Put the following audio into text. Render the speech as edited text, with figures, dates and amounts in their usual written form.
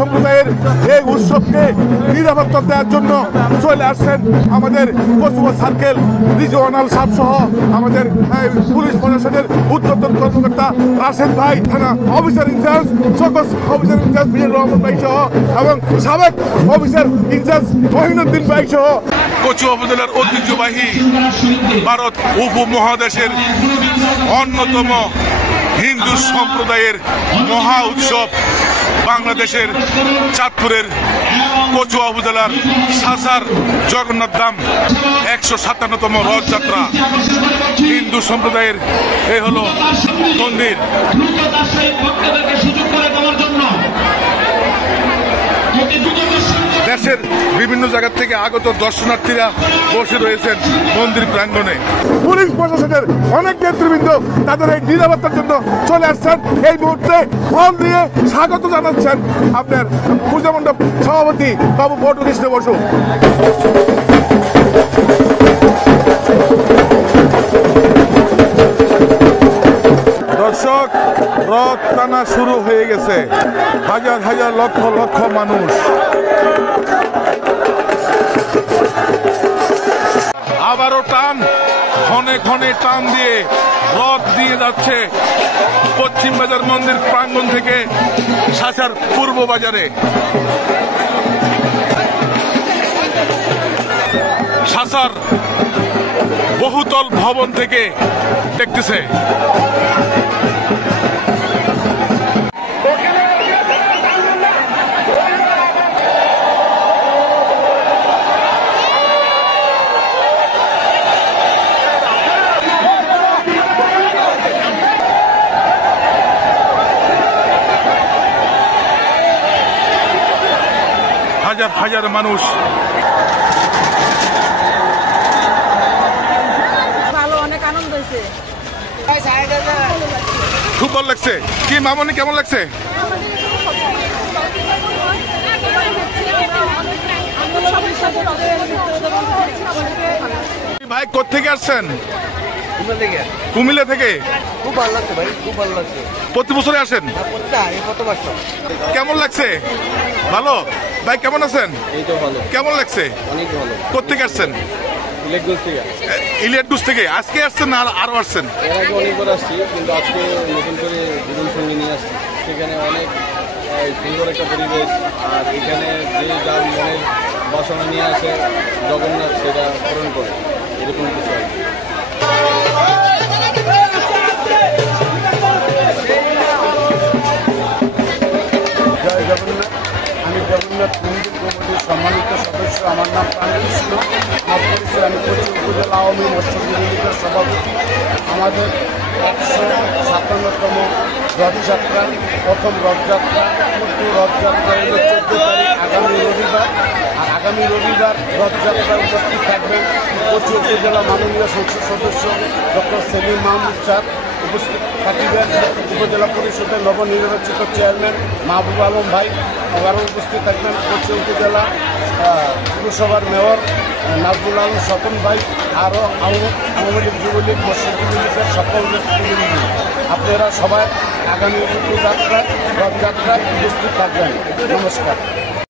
সম্প্রদায়ের এই উৎসবকে নিরাপত্তা দেওয়ার জন্য চলে আসছেন আমাদের কচুয়া সার্কেল রিজওয়ানাল সাহেব সহ আমাদের পুলিশ প্রশাসনের ঊর্ধ্বতন কর্মকর্তা রাশেদ ভাই, থানা অফিসার ইনচার্জ, সকল অফিসার ইনচার্জ বিএন রহমান ভাই সহ এবং সাবেক অফিসার ইনচার্জ মহিনুদ্দিন ভাই সহ কচুয়া উপজেলার ঐতিহ্যবাহী ভারত উপমহাদেশের অন্যতম হিন্দু সম্প্রদায়ের মহা উৎসব বাংলাদেশের চাঁদপুরের কচুয়া উপজেলার সাসার জগন্নাথ ধাম 157তম রথযাত্রা। হিন্দু সম্প্রদায়ের এই হলো মন্দির। দেশের বিভিন্ন জায়গা থেকে আগত দর্শনার্থীরা বসে রয়েছেন মন্দির প্রাঙ্গণে। পুলিশ প্রশাসনের অনেক নেতৃবৃন্দ তাদের এই নিরাপত্তার জন্য চলে আসছেন। এই মুহূর্তে ফল দিয়ে স্বাগত জানাচ্ছেন আপনার পূজা মণ্ডপ সভাপতি বাবু বটকৃষ্ণ বসু। দর্শক, রথ টানা শুরু হয়ে গেছে। হাজার হাজার লক্ষ লক্ষ মানুষ আবারও টান, ঘনে ঘনে টান দিয়ে রথ দিয়ে যাচ্ছে পশ্চিম বাজার মন্দির প্রাঙ্গণ থেকে সাসার পূর্ব বাজারে। সাসার বহুতল ভবন থেকে দেখতেছে। হাজার হাজার মানুষ। ভালো, অনেক আনন্দ হয়েছে, খুব ভালো লাগছে। কি মামনি, কেমন লাগছে? ভাই কোথেকে আসছেন? কুমিল্লা থেকে। খুব ভালো লাগছে ভাই, খুব ভালো লাগছে। প্রতি বছরে আসেন? কেমন লাগছে? ভালো। ভাই কেমন আছেন? এই তো ভালো। কেমন লাগছে? অনেক ভালো। কোথেকে আসছেন? ইলিয়াটগঞ্জ থেকে। আজকে আসছেন না আরো আসছেন? এর আগে অনেকবার আসছি, কিন্তু আজকে নতুন করে জীবন সঙ্গী নিয়ে আসছি। সেখানে অনেক সুন্দর একটা পরিবেশ, আর এখানে যে যার মনের বাসনা নিয়ে আসে জগন্নাথ সেটা পূরণ করে, এরকম কিছু হয়। জয় জগন্নাথ। আমি জগন্নাথ মন্দির কমিটির সম্মানিত সদস্য। আমার নাম প্রাণকৃষ্ণ। আমার পরিচয়, আমি কচুয়া উপজেলা আওয়ামী মৎস্যজীবী লীগের সভাপতি। আমাদের 157তম রথযাত্রা, প্রথম রথযাত্রা। রথযাত্রা হল 14 তারিখ, আগামী রবিবার। আর আগামী রবিবার রথযাত্রায় উপস্থিত থাকবেন কচুয়া উপজেলা মাননীয় সংসদ সদস্য ডক্টর সেলিম মাহমুদ স্যার। উপস্থিত থাকিবেন উপজেলা পরিষদের নবনির্বাচিত চেয়ারম্যান মাহবুব আলম ভাই। আবারও উপস্থিত থাকবেন কচুয়া উপজেলা পুরসভার মেয়র নাজমুল আলম স্বপন ভাই, আরও আওয়ামী লীগ, যুবলীগ, মৎস্যজীবী লীগের সকল নেতৃবৃন্দ। আপনারা সবাই আগামী রথযাত্রায় উপস্থিত থাকবেন। নমস্কার।